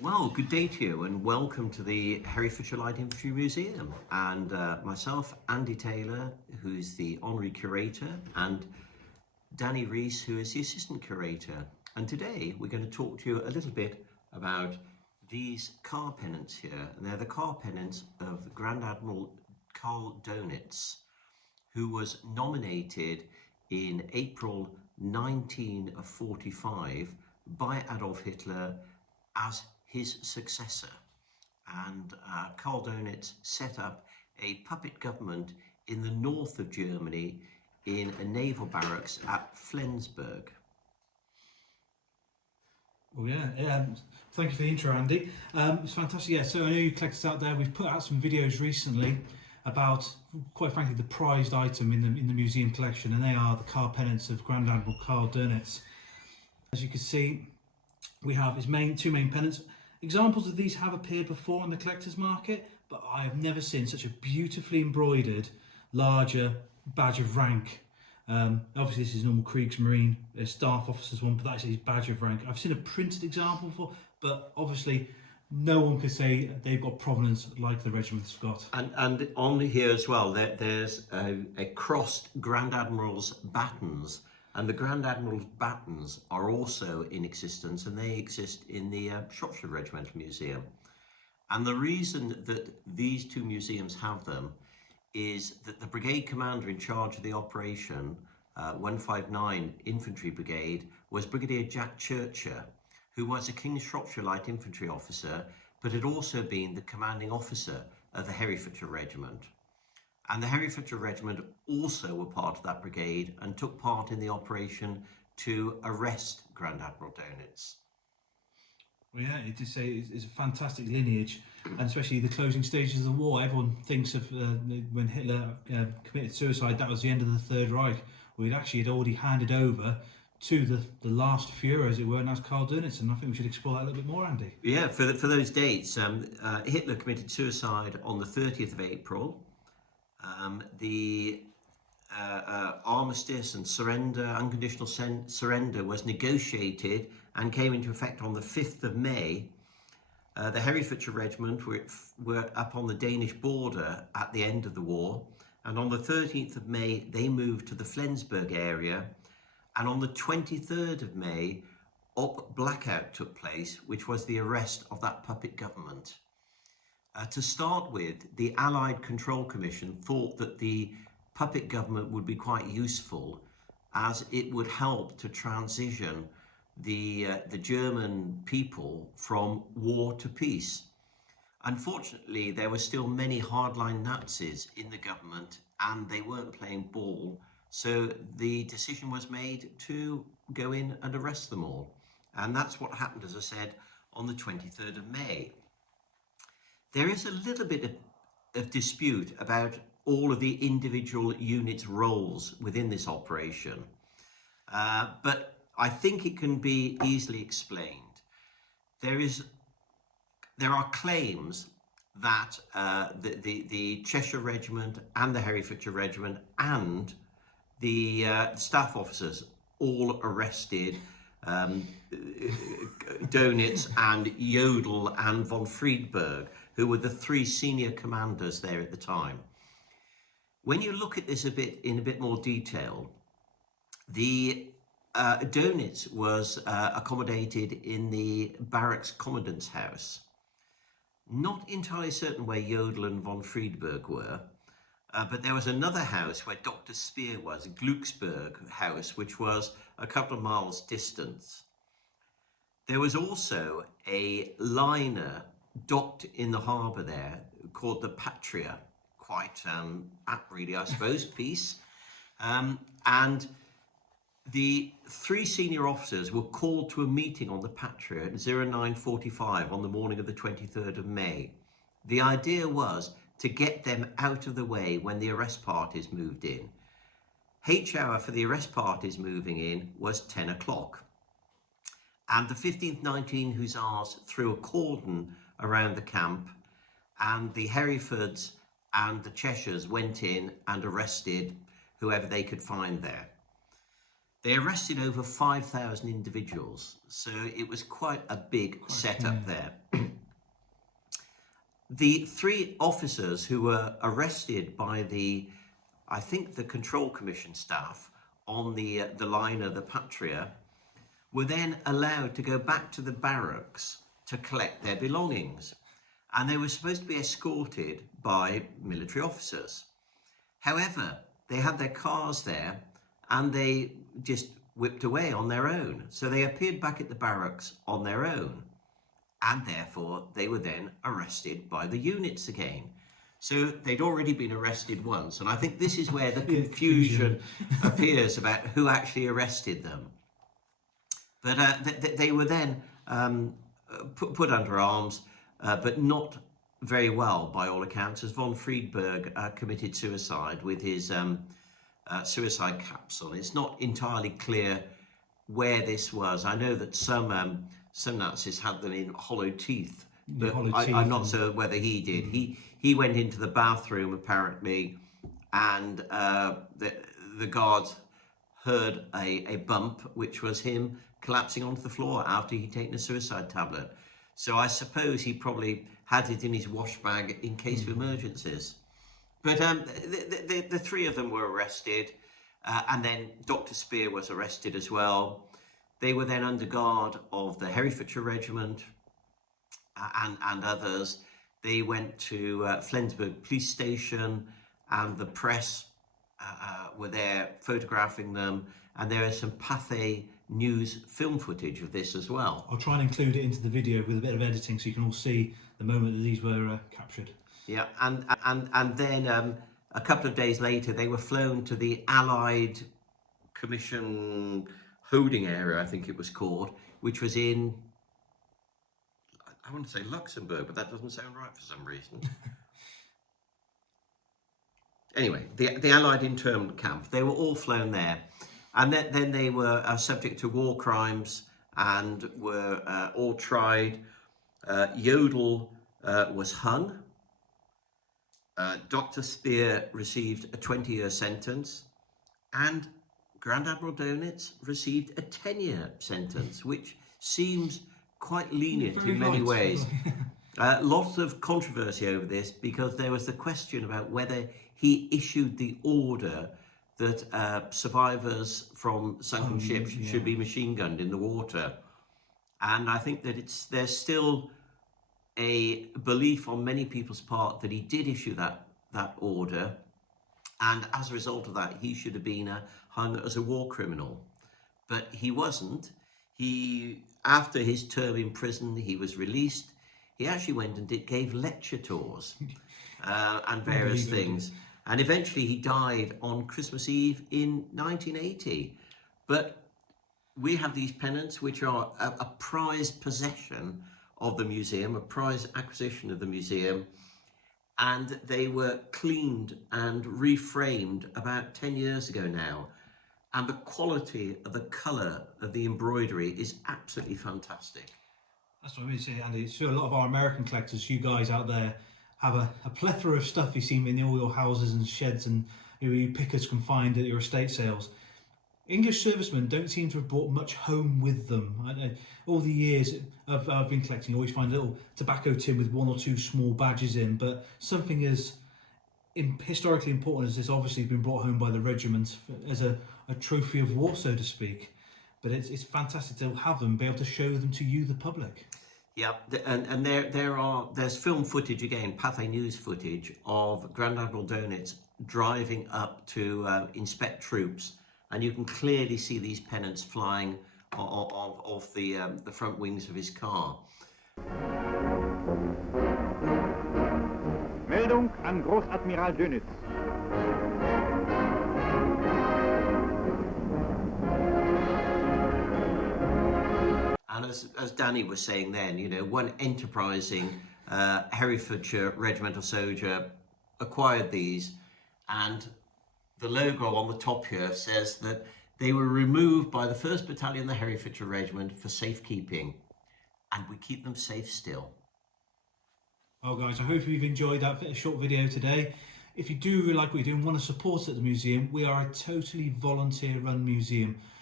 Well, good day to you and welcome to the Herefordshire Light Infantry Museum. And myself, Andy Taylor, who's the Honorary Curator, and Danny Rees, who is the Assistant Curator. And today we're going to talk to you a little bit about these car pennants here. And they're the car pennants of Grand Admiral Karl Donitz, who was nominated in April 1945 by Adolf Hitler as his successor. And Karl Donitz set up a puppet government in the north of Germany in a naval barracks at Flensburg. Well, thank you for the intro, Andy. It's fantastic. Yeah, so I know you collectors out there, we've put out some videos recently about, quite frankly, the prized item in the museum collection, and they are the car pennants of Grand Admiral Karl Donitz. As you can see, we have his two main pennants. Examples of these have appeared before on the collector's market, but I have never seen such a beautifully embroidered, larger badge of rank. Obviously this is normal Kriegsmarine staff officers one, but that's his badge of rank. I've seen a printed example before, but obviously no one could say they've got provenance like the regiment's got. And on here as well, there's a crossed Grand Admiral's battens. And the Grand Admiral's battens are also in existence, and they exist in the Shropshire Regimental Museum. And the reason that these two museums have them is that the brigade commander in charge of the operation, 159 Infantry Brigade, was Brigadier Jack Churcher, who was a King's Shropshire Light Infantry officer, but had also been the commanding officer of the Herefordshire Regiment. And the Herefordshire Regiment also were part of that brigade and took part in the operation to arrest Grand Admiral Dönitz. Well, yeah, it's a fantastic lineage, and especially the closing stages of the war. Everyone thinks of when Hitler committed suicide, that was the end of the Third Reich. Well, had already handed over to the last Fuhrer, as it were, and that's Karl Donitz, and I think we should explore that a little bit more, Andy. Yeah, for those dates, Hitler committed suicide on the 30th of April. The armistice and surrender, unconditional surrender, was negotiated and came into effect on the 5th of May. The Herefordshire Regiment were up on the Danish border at the end of the war, and on the 13th of May they moved to the Flensburg area, and on the 23rd of May Blackout took place, which was the arrest of that puppet government. To start with, the Allied Control Commission thought that the puppet government would be quite useful, as it would help to transition the German people from war to peace. Unfortunately, there were still many hardline Nazis in the government, and they weren't playing ball, so the decision was made to go in and arrest them all. And that's what happened, as I said, on the 23rd of May. There is a little bit of dispute about all of the individual units' roles within this operation, but I think it can be easily explained. There are claims that the Cheshire Regiment and the Herefordshire Regiment and the staff officers all arrested Dönitz and Jodl and von Friedeburg, who were the three senior commanders there at the time. When you look at this in a bit more detail, the Dönitz was accommodated in the barracks commandant's house. Not entirely certain where Jodl and von Friedeburg were, but there was another house where Dr. Speer was, Glucksburg House, which was a couple of miles distance. There was also a liner docked in the harbour there called the Patria, quite apt really, I suppose, piece. And the three senior officers were called to a meeting on the Patria at 09:45 on the morning of the 23rd of May. The idea was to get them out of the way when the arrest parties moved in. H hour for the arrest parties moving in was 10 o'clock. And the 15th 19 Hussars threw a cordon around the camp, and the Herefords and the Cheshires went in and arrested whoever they could find there. They arrested over 5,000 individuals, so it was quite a big setup there. The 3 officers who were arrested by I think the Control Commission staff on the liner, the Patria, were then allowed to go back to the barracks to collect their belongings. And they were supposed to be escorted by military officers. However, they had their cars there and they just whipped away on their own. So they appeared back at the barracks on their own. And therefore, they were then arrested by the units again. So they'd already been arrested once. And I think this is where the confusion appears about who actually arrested them. But they were then put under arms, but not very well by all accounts, as von Friedeburg committed suicide with his suicide caps on. It's not entirely clear where this was. I know that some Nazis had them in hollow teeth, but I'm not sure whether he did. He went into the bathroom apparently, and the guards heard a bump, which was him collapsing onto the floor after he'd taken a suicide tablet. So I suppose he probably had it in his wash bag in case of emergencies. But the 3 of them were arrested, and then Dr. Speer was arrested as well. They were then under guard of the Herefordshire Regiment and others. They went to Flensburg police station, and the press were there photographing them, and there is some Pathé News film footage of this as well. I'll try and include it into the video with a bit of editing so you can all see the moment that these were captured. Yeah, and then a couple of days later they were flown to the Allied Commission holding area, I think it was called, which was in, I want to say Luxembourg, but that doesn't sound right for some reason. Anyway, the Allied internment camp, they were all flown there. And then they were subject to war crimes and were all tried. Jodl was hung. Dr. Speer received a 20-year sentence. And Grand Admiral Dönitz received a 10-year sentence, which seems quite lenient in many ways. Lots of controversy over this because there was the question about whether he issued the order that survivors from sunken ships should be machine gunned in the water. And I think that there's still a belief on many people's part that he did issue that order, and as a result of that he should have been hung as a war criminal. But he wasn't. After his term in prison, he was released. He actually went and gave lecture tours and various things. And eventually he died on Christmas Eve in 1980. But we have these pennants, which are a prized possession of the museum, a prized acquisition of the museum. And they were cleaned and reframed about 10 years ago now. And the quality of the colour of the embroidery is absolutely fantastic. That's what I mean to say, Andy. So a lot of our American collectors, you guys out there, have a plethora of stuff you see in all your houses and sheds, and you pickers can find at your estate sales. English servicemen don't seem to have brought much home with them. All the years I've been collecting, you always find a little tobacco tin with 1 or 2 small badges in, but something as historically important as this obviously has been brought home by the regiment as a trophy of war, so to speak. But it's fantastic to have them, be able to show them to you, the public. Yeah, and there's film footage again, Pathé News footage of Grand Admiral Dönitz driving up to inspect troops, and you can clearly see these pennants flying off the front wings of his car. Meldung an Großadmiral Dönitz. And as Danny was saying then, one enterprising Herefordshire Regimental soldier acquired these, and the logo on the top here says that they were removed by the 1st Battalion of the Herefordshire Regiment for safekeeping, and we keep them safe still. Well guys, I hope you've enjoyed that short video today. If you do really like what you do and want to support us at the museum, we are a totally volunteer run museum.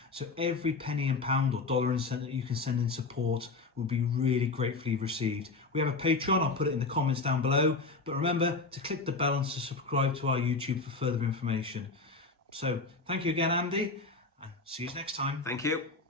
So every penny and pound or dollar and cent that you can send in support will be really gratefully received. We have a Patreon, I'll put it in the comments down below. But remember to click the bell and to subscribe to our YouTube for further information. So thank you again, Andy, and see you next time. Thank you.